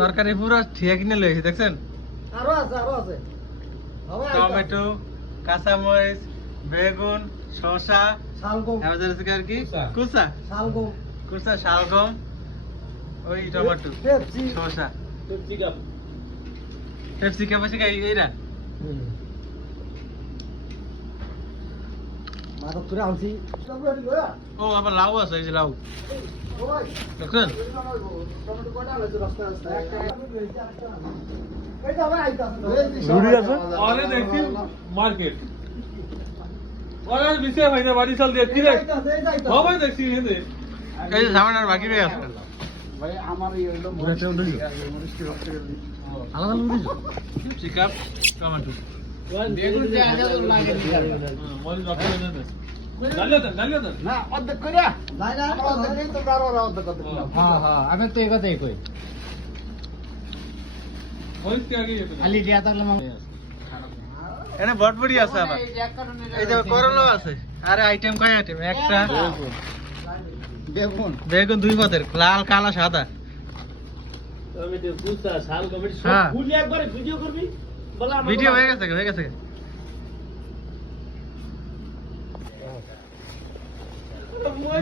তরকারি পুরো ঠিয়া কিনে লইছে দেখছেন? আরও আছে আরও আছে। টমেটো কাঁচামরিচ বেগুন শসা শালগম। আর কি? কুচা। কুচা শালগম। কুচা শালগম ওই টমেটো পেপসি। শসা। পেপসি ক্যাপাসিকা এইরা মাদক করে আনছি। ও আবার লাউ আছে এই যে লাউ দেখছেন মার্কেট ওরা বিছে ভাই না বাড়ি চাল কি রে হবে দেখছি হেদে এই যে বাকি রয়ে আছে। আলাদা চিকাপ টমেটো। হ্যাঁ হ্যাঁ আমি তো কথাই কই। মরি কি আগে খালি দিয়া থাকলে এনে বটবড়ি আছে আবার। এই যে করলা আছে। আরে আইটেম কয় আইটেম একটা বেগুন। বেগুন। দুই পদের লাল কালা সাদা। আমি তো গুসা শাল কমিটি হ্যাঁ। ফুলি একবারে ভিডিও করবি? ভিডিও হয়ে গেছে হয়ে গেছে।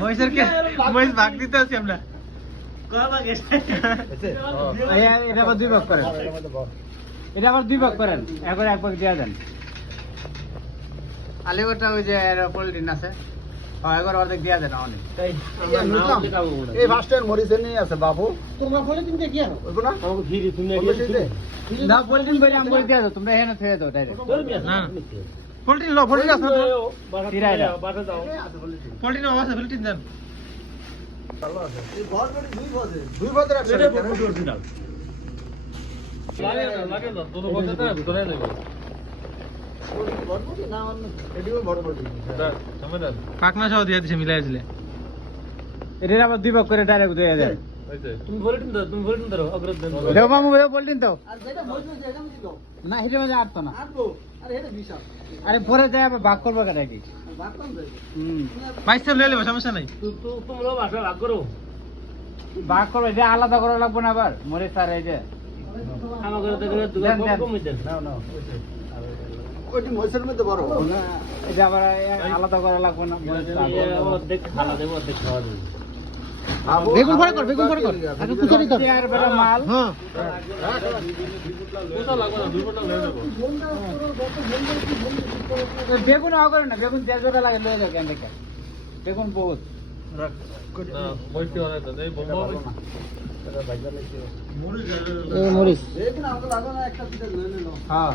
মহিষের কে মহিষ ভাগ দিতে আছি আমরা। এটা আবার দুই ভাগ করেন। এটা আবার দুই ভাগ করেন। একবার এক ভাগ দিয়া দেন। আলিগড়টা ওই যে পোল্ট্রিন আছে। হ্যাঁ অর্ধেক দিয়া দেন অনেক। এই বাস স্ট্যান্ড মরিসে নিয়ে আছে বাবু। তোমরা বলে কিনতে কি আনো? ওইগুলো ফিরি তুমি না পোল্ট্রিন বলে আমি বলে দিয়া দাও তোমরা এখানে থেকে দাও ডাইরেক্ট না। পোল্ট্রি লো পোল্ট্রি আছে না তিরাইরা। দাও। পোল্ট্রি লো আছে পোল্ট্রি দেন। দুই বছর এটা অরিজিনাল লাগে না লাগে না তোর কথা ভিতরে দাও পাকনা সহ দিয়ে দিছে মিলাই দিলে। এটা আবার দুই ভাগ করে ডাইরেক্ট তুমি দাও তুমি দাও অগ্রত দেও মামু তো। আর যেটা বলছো যেটা আমি দাও না হিটে মধ্যে আটতো না। আনব আরে এটা বিশাল। আরে পরে যাই আবার ভাগ করব কেন কি? হুম। বাইশটা লয়ে নেব সমস্যা নাই। তোমরা ভাষা ভাগ করো ভাগ করব এটা আলাদা করা লাগবে না আবার? মরে স্যার এই যে। দেখে দেন। কম ওইটি মহিষের মধ্যে বড়? না, এটা আবার আলাদা করা লাগবে না অর্ধেক খাওয়া দেবো অর্ধেক খাওয়া দেবো বেগুন ফড়া কর বেগুন ফড়া কর। আগে কুচারি কর চেয়ার বেটা মাল। হ্যাঁ। লাগবে না দুই বেগুন আও করে না বেগুন দেড় জোড়া লাগে লয়ে যাও কেন দেখে বেগুন বহুত। না বইতে অনেক তো এই বোম্বা এই মরিস বেগুন আমাকে লাগবে না একটা দিতে লয়ে নিলো। হ্যাঁ।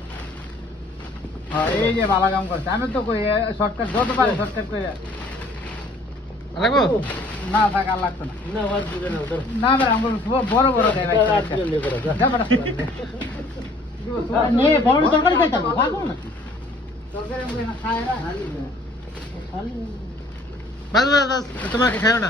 এই যে ভালো কাম করছে। আমি তো কই শর্টকাট যত পারে শর্টকাট করে লাগবো? না থাক আর লাগতো না। না ওয়াজ দিবে না ধর। না বেটা আমার বড় বড় দেয় ভাই আজ দিন করে যা বেটা নে বড় তরকারি খাইতা ভাগো না তরকারি মুখে না খায় না। খালি বাস বাস বাস তোমাকে খাও না।